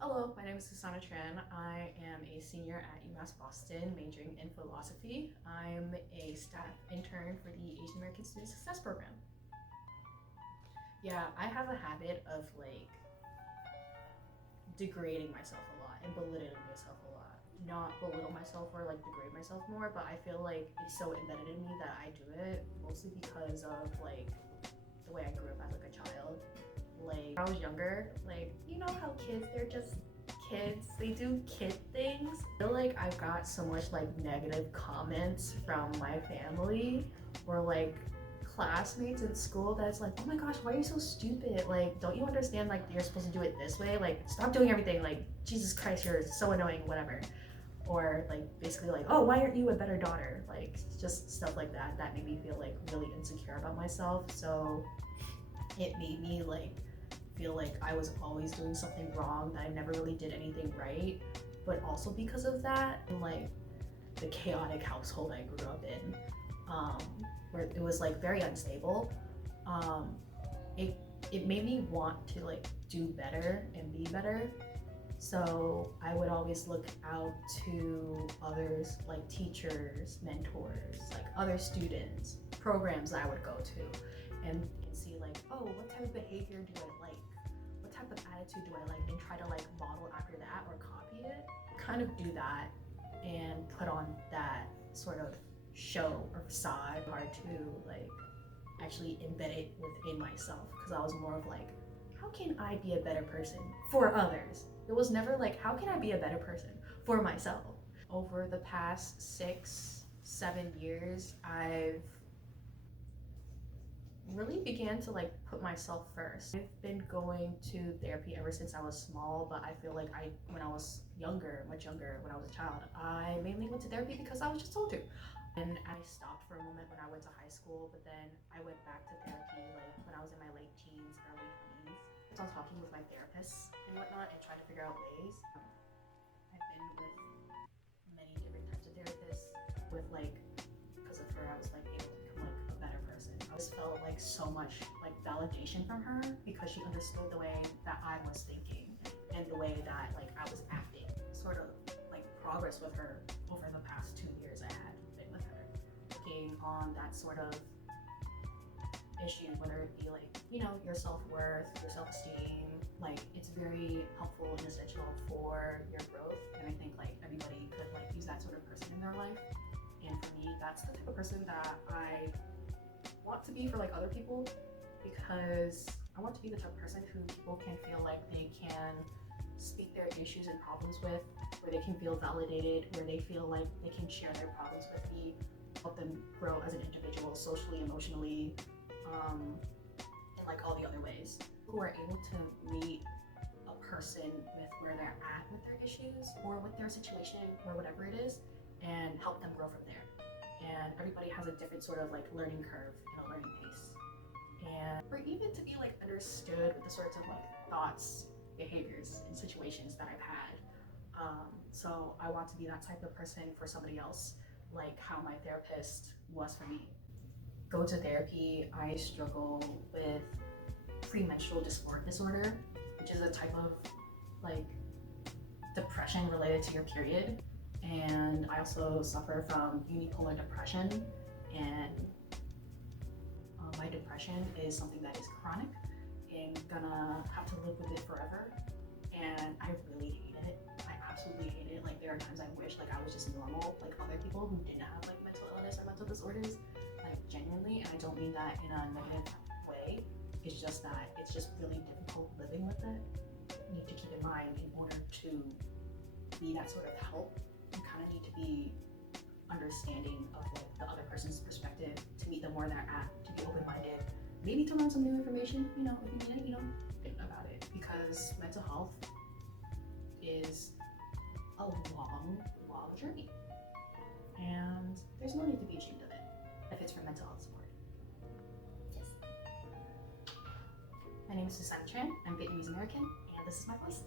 Hello, my name is Susana Tran. I am a senior at UMass Boston, majoring in philosophy. I'm a staff intern for the Asian American Student Success Program. Yeah, I have a habit of degrading myself a lot and belittling myself a lot. Not belittle myself or degrade myself more, but I feel like it's so embedded in me that I do it mostly because of the way I grew up as a child. When I was younger, you know how kids, they're just kids, they do kid things. I feel like I've got so much negative comments from my family or classmates in school that's oh my gosh, why are you so stupid? Don't you understand you're supposed to do it this way? Stop doing everything. Jesus Christ, you're so annoying, whatever. Or basically oh, why aren't you a better daughter? Just stuff like that that made me feel really insecure about myself. So it made me feel like I was always doing something wrong, that I never really did anything right. But also because of that, and the chaotic household I grew up in, where it was very unstable, um, it made me want to do better and be better. So I would always look out to others, like teachers, mentors, other students, programs I would go to, and see oh, what type of behavior do I like? What type of attitude do I like? And try to model after that or copy it. Kind of do that and put on that sort of show or facade. Hard to actually embed it within myself, because I was more of how can I be a better person for others? It was never how can I be a better person for myself? Over the past 6-7 years, I've really began to put myself first. I've been going to therapy ever since I was small, but I feel when I was younger, much younger, when I was a child, I mainly went to therapy because I was just told to. And I stopped for a moment when I went to high school, but then I went back to therapy when I was in my late teens, early 20s. So I was talking with my therapists and whatnot and trying to figure out ways. I've been with many different types of therapists. With because of her, I was able to become a better person. I just felt so much validation from her because she understood the way that I was thinking and the way that I was acting. Sort of progress with her over the past 2 years I had been with her, working on that sort of issue, whether it be your self-worth, your self-esteem. It's very helpful and essential for your growth, and I think everybody could use that sort of person in their life. And for me, that's the type of person that I want to be for other people, because I want to be the type of person who people can feel they can speak their issues and problems with, where they can feel validated, where they feel they can share their problems with me, help them grow as an individual, socially, emotionally, and all the other ways. Who are able to meet a person with where they're at with their issues or with their situation or whatever it is, and help them grow from there. And everybody has a different sort of learning curve and a learning pace. And for even to be understood with the sorts of thoughts, behaviors, and situations that I've had. So I want to be that type of person for somebody else, how my therapist was for me. Go to therapy. I struggle with premenstrual dysphoric disorder, which is a type of depression related to your period. And I also suffer from unipolar depression, and my depression is something that is chronic and gonna have to live with it forever. And I really hate it. I absolutely hate it. There are times I wish I was just normal, other people who didn't have mental illness or mental disorders, genuinely. And I don't mean that in a negative way. It's just that it's just really difficult living with it. You need to keep in mind, in order to be that sort of help, you kind of need to be understanding of the other person's perspective, to meet them where they're at, to be open-minded, maybe to learn some new information, if you need it, think about it, because mental health is a long journey, and there's no need to be ashamed of it if it's for mental health support. Yes. My name is Susana Tran. I'm Vietnamese American, and this is my voice.